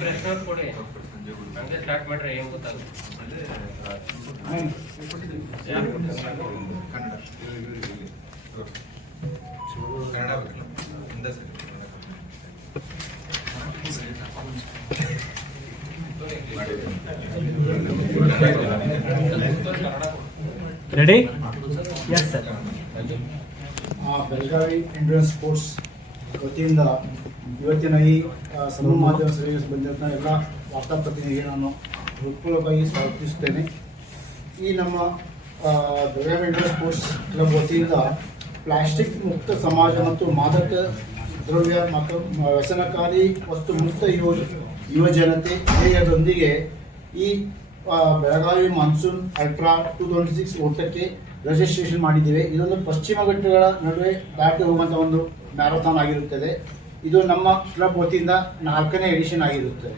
ಪ್ರಶ್ನೆ ಕೊಡಿ ಹಂಗೆ ಸ್ಟಾರ್ಟ್ ಮಾಡ್ರೆ ಏನು ಗೊತ್ತಾಗುತ್ತೆ Kannada ready yes sir. Belagavi endurance sports ವತಿಯಿಂದ ಇವತ್ತಿನ ಈ ಸಮೂಹ ಮಾಧ್ಯಮ ಸಭೆಗೆ ಬಂದಿದ್ದ ಎಲ್ಲ ವಾರ್ತಾಪ್ರತಿನಿಧಿಗೆ ನಾನು ಹೃತ್ಪೂರ್ವಕವಾಗಿ ಸ್ವಾಗತಿಸುತ್ತೇನೆ. ಈ ನಮ್ಮ ಬೆಳಗಾವಿ ಎಂಡ್ಯೂರೆನ್ಸ್ ಸ್ಪೋರ್ಟ್ಸ್ ಕ್ಲಬ್ ವತಿಯಿಂದ ಪ್ಲಾಸ್ಟಿಕ್ ಮುಕ್ತ ಸಮಾಜ ಮತ್ತು ಮಾದಕ ದ್ರವ್ಯ ಮತ್ತು ವ್ಯಸನಕಾರಿ ವಸ್ತು ಮುಕ್ತ ಯುವಜನತೆ ಧ್ಯೇಯದೊಂದಿಗೆ ಈ ಬೆಳಗಾವಿ ಮಾನ್ಸೂನ್ ಅಲ್ಟ್ರಾ 2026 ಓಟಕ್ಕೆ ರಿಜಿಸ್ಟ್ರೇಷನ್ ಮಾಡಿದ್ದೇವೆ. ಇದೊಂದು ಪಶ್ಚಿಮ ಘಟ್ಟಗಳ ನಡುವೆ ದಾಟಿ ಹೋಗುವಂಥ ಒಂದು ಮ್ಯಾರಥಾನ್ ಆಗಿರುತ್ತದೆ. ಇದು ನಮ್ಮ ಕ್ಲಬ್ ವತಿಯಿಂದ 4ನೇ ಎಡಿಷನ್ ಆಗಿರುತ್ತದೆ.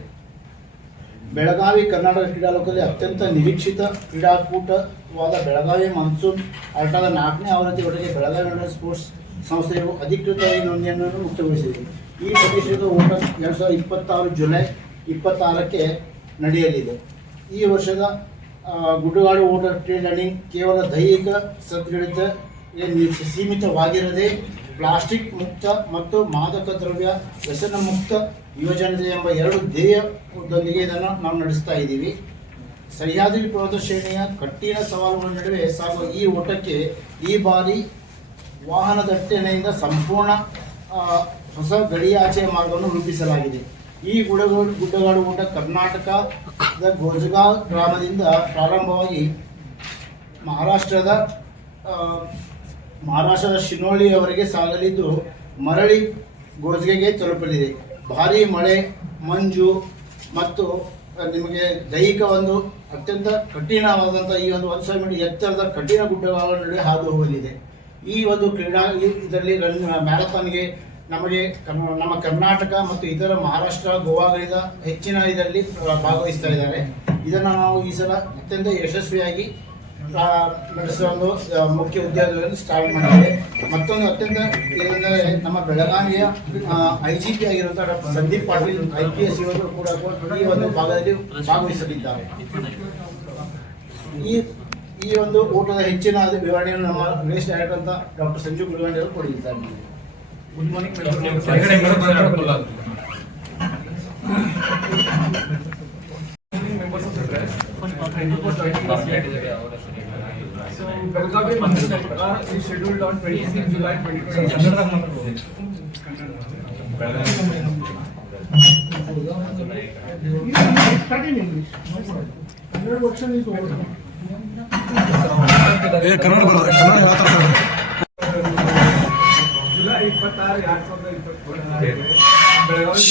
ಬೆಳಗಾವಿ ಕರ್ನಾಟಕ ಕ್ರೀಡಾಲೋಕದಲ್ಲಿ ಅತ್ಯಂತ ನಿರೀಕ್ಷಿತ ಕ್ರೀಡಾಕೂಟವಾದ ಬೆಳಗಾವಿ ಮಾನ್ಸೂನ್ ಅಲ್ಟ್ರಾದ 4ನೇ ಆವೃತ್ತಿ ಒಟ್ಟಿಗೆ ಬೆಳಗಾವಿ ಎಂಡ್ಯೂರೆನ್ಸ್ ಸ್ಪೋರ್ಟ್ಸ್ ಸಂಸ್ಥೆಯು ಅಧಿಕೃತವಾಗಿ ನೋಂದಣಿಯನ್ನು ಮುಕ್ತಗೊಳಿಸಿದೆ. ಈ ಪ್ರದೇಶದ ಓಟ 2026 ಜುಲೈ 26ಕ್ಕೆ ನಡೆಯಲಿದೆ. ಈ ವರ್ಷದ ಗುಡ್ಡಗಾಡು ಓಟ ಟ್ರೇಲ್ ರನ್ನಿಂಗ್ ಕೇವಲ ದೈಹಿಕ ಸದೃಢತೆ ಸೀಮಿತವಾಗಿರದೆ ಪ್ಲಾಸ್ಟಿಕ್ ಮುಕ್ತ ಮತ್ತು ಮಾದಕ ದ್ರವ್ಯ ವ್ಯಸನ ಮುಕ್ತ ಯುವಜನತೆ ಎಂಬ 2 ಧ್ಯೇಯದೊಂದಿಗೆ ಇದನ್ನು ನಾವು ನಡೆಸ್ತಾ ಇದ್ದೀವಿ. ಸಹ್ಯಾದ್ರಿ ಪರ್ವತ ಶ್ರೇಣಿಯ ಕಠಿಣ ಸವಾಲುಗಳ ನಡುವೆ ಸಾಗುವ ಈ ಓಟಕ್ಕೆ ಈ ಬಾರಿ ವಾಹನ ದಟ್ಟಣೆಯಿಂದ ಸಂಪೂರ್ಣ ಹೊಸ ಗಡಿಯಾಚೆಯ ಮಾರ್ಗವನ್ನು ರೂಪಿಸಲಾಗಿದೆ. ಈ ಗುಡ್ಡಗಾಡು ಓಟ ಕರ್ನಾಟಕದ ಗೋಜಗಾಂವ್ ಗ್ರಾಮದಿಂದ ಪ್ರಾರಂಭವಾಗಿ ಮಹಾರಾಷ್ಟ್ರದ ಶಿನೋಳಿಯವರೆಗೆ ಸಾಗಲಿದ್ದು ಮರಳಿ ಗೋಜ್ಗೆಗೆ ತಲುಪಲಿದೆ. ಭಾರೀ ಮಳೆ, ಮಂಜು ಮತ್ತು ನಿಮಗೆ ದೈಹಿಕ ಒಂದು ಅತ್ಯಂತ ಕಠಿಣವಾದಂಥ ಈ ಒಂದು 1000 ಮೀಟರ್ ಎತ್ತರದ ಕಠಿಣ ಗುಡ್ಡಗಳ ನಡುವೆ ಹಾದು ಹೋಗಲಿದೆ. ಈ ಒಂದು ಇದರಲ್ಲಿ ಮ್ಯಾರಥಾನ್ಗೆ ನಮಗೆ ನಮ್ಮ ಕರ್ನಾಟಕ ಮತ್ತು ಇತರ ಮಹಾರಾಷ್ಟ್ರ, ಗೋವಾಗಳಿಂದ ಹೆಚ್ಚಿನ ಇದರಲ್ಲಿ ಭಾಗವಹಿಸ್ತಾ ಇದ್ದಾರೆ. ಇದನ್ನು ನಾವು ಈ ಸಲ ಅತ್ಯಂತ ಯಶಸ್ವಿಯಾಗಿ ನಡೆಸುವ ಒಂದು ಮುಖ್ಯ ಉದ್ಯೋಗವನ್ನು ಸ್ಟಾರ್ಟ್ ಮಾಡಿದ್ದೇವೆ. ಮತ್ತೊಂದು ಅತ್ಯಂತ ಏನಂದರೆ ನಮ್ಮ ಬೆಳಗಾವಿಯ IGP ಆಗಿರುವಂಥ ಡಾಕ್ಟರ್ ಸಂದೀಪ್ ಪಾಟೀಲ್ IPS ಇವರು ಕೂಡ ಈ ಒಂದು ಭಾಗದಲ್ಲಿ ಭಾಗವಹಿಸಲಿದ್ದಾರೆ. ಈ ಒಂದು ಓಟದ ಹೆಚ್ಚಿನ ವಿವರಣೆಯನ್ನು ನಮ್ಮ ರೇಸ್ ಡೈರೆಕ್ಟರ್ ಅಂತ ಡಾಕ್ಟರ್ ಸಂಜೀವ್ ಗುಲ್ಗಂಡಿ ಅವರು ಕೊಡಲಿದ್ದಾರೆ. Good morning. So Belgavi Mansoon Altra is scheduled on 26 July 2026. Start in English. Your question is over. July 26, 2024 Belagavi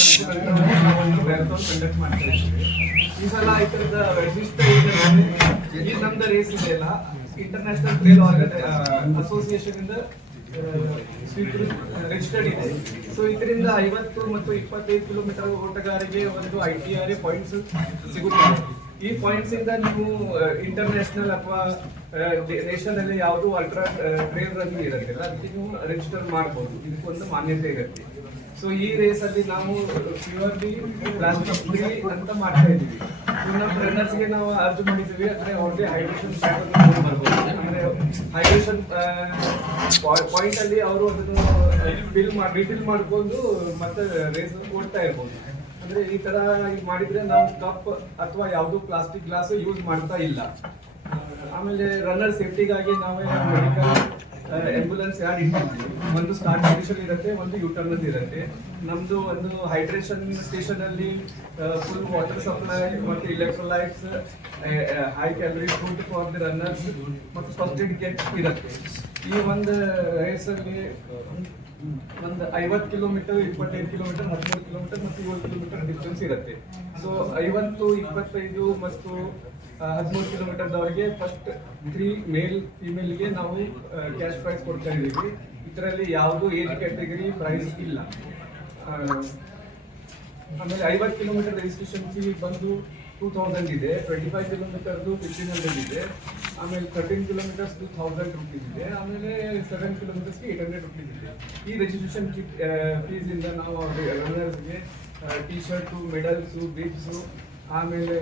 marathon conduct ಮಾಡ್ತಾ ಇದ್ದೀವಿ. ಈ ಸಲ ಇದರದ ವೈಶಿಷ್ಟ್ಯ ಏನಂದ್ರೆ ಈ ನಮ್ದು ರೇಸ್ ಇದೆಯಲ್ಲ ಇಂಟರ್ನ್ಯಾಷನಲ್ ಟ್ರೇಲ್ ಅಸೋಸಿಯೇಷನ್ ಇಂದ ರಿಜಿಸ್ಟರ್ಡ್ ಇದೆ. ಸೊ ಇದರಿಂದ 50 ಮತ್ತು 25 ಕಿಲೋಮೀಟರ್ ಓಟಗಾರರಿಗೆ ಒಂದು ITRA ಪಾಯಿಂಟ್ಸ್ ಸಿಗುತ್ತದೆ. ಈ ಪಾಯಿಂಟ್ಸ್ ಇಂದ ನೀವು ಇಂಟರ್ನ್ಯಾಷನಲ್ ಅಥವಾ ನೇಷನ್ ಅಲ್ಲಿ ಯಾವುದು ಅಲ್ಟ್ರಾ ಟ್ರೇಲ್ ರನ್ನಿಂಗ್ ಇರುತ್ತಲ್ಲ ಅದಕ್ಕೆ ನೀವು ರಿಜಿಸ್ಟರ್ ಮಾಡಬಹುದು. ಇದಕ್ಕೊಂದು ಮಾನ್ಯತೆ ಇರುತ್ತೆ. ಸೊ ಈ ರೇಸ್ ಅಲ್ಲಿ ನಾವು ಪ್ಯೂರ್ಲಿ ಪ್ಲಾಸ್ಟಿಕ್ ಫ್ರೀ ಅಂತ ಮಾಡ್ತಾ ಇದೀವಿ. ನಮ್ಮ ರನ್ನರ್ಸ್ಗೆ ನಾವು ಅರ್ಜಿ ಮಾಡಿದ್ದೀವಿ. ಅಂದ್ರೆ ಅವ್ರಿಗೆ ಹೈಡ್ರೇಷನ್ ಬರ್ಬೋದು. ಅಂದ್ರೆ ಹೈಡ್ರೇಷನ್ ಪಾಯಿಂಟ್ ಅಲ್ಲಿ ಅವರು ಅದನ್ನು ರಿಫಿಲ್ ಮಾಡ್ಕೊಂಡು ಮತ್ತೆ ರೇಸ್ ಓಡ್ತಾ ಇರ್ಬೋದು. ಅಂದ್ರೆ ಈ ತರ ಮಾಡಿದ್ರೆ ನಾವು ಕಪ್ ಅಥವಾ ಯಾವುದು ಪ್ಲಾಸ್ಟಿಕ್ ಗ್ಲಾಸ್ ಯೂಸ್ ಮಾಡ್ತಾ ಇಲ್ಲ. ಆಮೇಲೆ ರನ್ನರ್ ಸೇಫ್ಟಿಗಾಗಿ ನಾವೇ ಮೆಡಿಕಲ್ ಆಂಬ್ಯುಲೆನ್ಸ್ ಯಾರು ಇಟ್ಟಿರ್ತೀವಿ. ಒಂದು ಸ್ಟಾರ್ಟ್ ಪೊಸಿಷನ್ ಇರುತ್ತೆ, ಒಂದು ಯೂಟರ್ನ್ ಇರುತ್ತೆ. ನಮ್ದು ಒಂದು ಹೈಡ್ರೇಷನ್ ಸ್ಟೇಷನ್ ಅಲ್ಲಿ ಫುಲ್ ವಾಟರ್ ಸಪ್ಲೈ ಮತ್ತು electrolytes, high calorie food for the runners ಮತ್ತು ಫಸ್ಟ್ ಏಡ್ ಕಿಟ್ ಇರುತ್ತೆ. ಈ ಒಂದು ರೇಸ್ ಅಲ್ಲಿ ಒಂದು 50 ಕಿಲೋಮೀಟರ್, 25 ಕಿಲೋಮೀಟರ್, 13 ಕಿಲೋಮೀಟರ್ ಮತ್ತು 7 ಕಿಲೋಮೀಟರ್ ಡಿಸ್ಟೆನ್ಸ್ ಇರುತ್ತೆ. ಸೊ 50, 25 ಮತ್ತು 13 ಕಿಲೋಮೀಟರ್ದವರೆಗೆ ಫಸ್ಟ್ 3 ಮೇಲ್ ಫಿಮೇಲ್ಗೆ ನಾವು ಕ್ಯಾಶ್ ಪ್ರೈಸ್ ಕೊಡ್ತಾ ಇದ್ದೀವಿ. ಇದರಲ್ಲಿ ಯಾವುದು ಏಜ್ ಕ್ಯಾಟಗರಿ ಪ್ರೈಸ್ ಇಲ್ಲ. ಆಮೇಲೆ 50 ಕಿಲೋಮೀಟರ್ ರಿಜಿಸ್ಟ್ರೇಷನ್ ಫೀ ಬಂದು 2000 ಇದೆ. 25 ಕಿಲೋಮೀಟರ್ದು 1500 ಇದೆ. ಆಮೇಲೆ 13 ಕಿಲೋಮೀಟರ್ಸ್ 1000 ರುಪೀಸ್ ಇದೆ. ಆಮೇಲೆ 7 ಕಿಲೋಮೀಟರ್ಸ್ಗೆ 800 ರುಪೀಸ್ ಇದೆ. ಈ ರಿಜಿಸ್ಟ್ರೇಷನ್ ಫೀಸ್ ಇಂದ ನಾವು ರನ್ನರ್ಸ್ಗೆ ಟಿ ಶರ್ಟು ಮೆಡಲ್ಸು ಬಿಬ್ಸು ಆಮೇಲೆ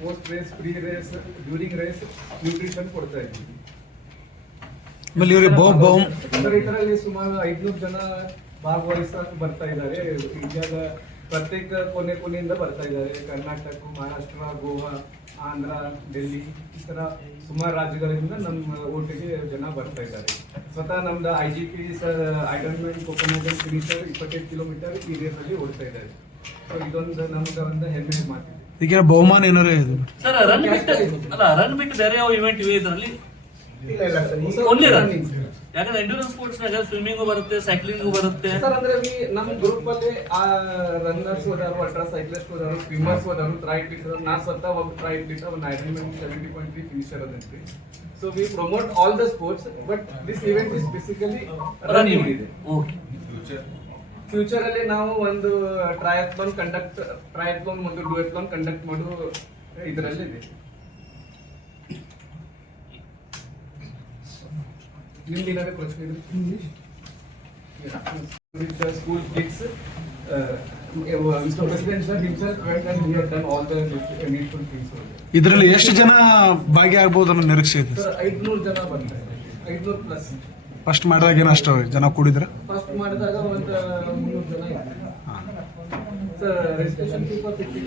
post race pre race during race nutrition ಕೊಡ್ತಾ ಇದ್ದೀವಿ. ಆಮೇಲೆ ಇವ್ರಿಗೆ ಸರ್ ಇದರಲ್ಲಿ ಸುಮಾರು 500 ಜನ ಭಾಗವಹಿಸಕ್ಕೆ ಬರ್ತಾ ಇದ್ದಾರೆ. ಇವಾಗ ಪ್ರತ್ಯೇಕ ಕೊನೆಯಿಂದ ಬರ್ತಾ ಇದ್ದಾರೆ. ಕರ್ನಾಟಕ, ಮಹಾರಾಷ್ಟ್ರ, ಗೋವಾ, ಆಂಧ್ರ, ಡೆಲ್ಲಿ ಈ ತರ ಸುಮಾರು ರಾಜ್ಯಗಳಿಂದ ನಮ್ಮ ಒಟ್ಟಿಗೆ ಜನ ಬರ್ತಾ ಇದ್ದಾರೆ. ಸ್ವತಃ ನಮ್ದು IGP ಸರ್ ಐಡನ್ಮೆಂಟ್ ಕೋಪನಗರ್ ಫಿನಿಶರ್ 25 ಕಿಲೋಮೀಟರ್ ಈ ರೇಸಲ್ಲಿ ಓಡ್ತಾ ಇದ್ದಾರೆ. ಸೊ ಇದೊಂದು ನಮ್ಗೆ ಒಂದು ಹೆಮ್ಮೆ ಮಾತಿದೆ. ಈಗ ಬಹುಮಾನ ಏನಾರ ಇದು ಸರ್ ರನ್ ಬಿಟ್ಟು ಬೇರೆ ಯಾವ ಇವೆಂಟ್ ಇವೆ ಇದರಲ್ಲಿ? ಇಲ್ಲ ಇಲ್ಲ ಸರ್ ಈಗ Only run. Running, sir. ಯಾಕಂದ್ರೆ ಎಂಡ್ಯೂರೆನ್ಸ್ ಸ್ಪೋರ್ಟ್ಸ್ ನಾಗ ಸ್ವಿಮ್ಮಿಂಗು ಬರುತ್ತೆ, ಸೈಕ್ಲಿಂಗು ಬರುತ್ತೆ. ಸರ್ ಅಂದ್ರೆ ನಮ್ಮ ಗ್ರೂಪ್ ಅಲ್ಲಿ ಆ ರನ್ನರ್ಸ್ ಹೋದಾರು, ಅಲ್ಟ್ರಾ ಸೈಕ್ಲಿಸ್ಟ್ ಹೋದಾರು, ಸ್ವಿಮ್ಮರ್ಸ್ ಹೋದಾರು, ಟ್ರೈಟ್ ಬಿಟ್ಟರು. ನಾ ಸ್ವತಃ ಒಬ್ಬ ಟ್ರೈಟ್ ಬಿಟ್ಟ ಒಂದು ಐಡನ್ಮೆಂಟ್ 70.3 ಫಿನಿಶರ್ ಅದಂತ್ರಿ. So we promote all the sports but this event is basically running ಇದೆ. ಓಕೆ. ಫ್ಯೂಚರ್ ಅಲ್ಲಿ ನಾವು ಒಂದು ಟ್ರಯಾಥ್ಲಾನ್ ಒಂದು ಡ್ಯೂಯಥ್ಲಾನ್ ಕಂಡಕ್ಟ್ ಮಾಡೋ ಇದರಲ್ಲಿ ಇದೆ. ನಿಮ್ದು ಏನಾದ್ರು ಪ್ರಶ್ನೆ ಇದ್ರೆ school kids president sir himself went and he had done all the needful things. ಇದರಲ್ಲಿ ಎಷ್ಟು ಜನ ಭಾಗಿಯಾಗಬಹುದು ಅನ್ನೋ ನಿರೀಕ್ಷೆ ಇದೆ? ಸರ್ 500 ಜನ ಬರ್ತಾರೆ, 500 ಪ್ಲಸ್. ಫಸ್ಟ್ ಮಾಡಿದಾಗ ಏನು ಅಷ್ಟು ಜನ ಕೂಡಿದ್ರೆ ಫಸ್ಟ್ ಮಾಡಿದಾಗ ಒಂದು 300 ಜನ ಇದ್ದಾರೆ. Sir registration fee for 50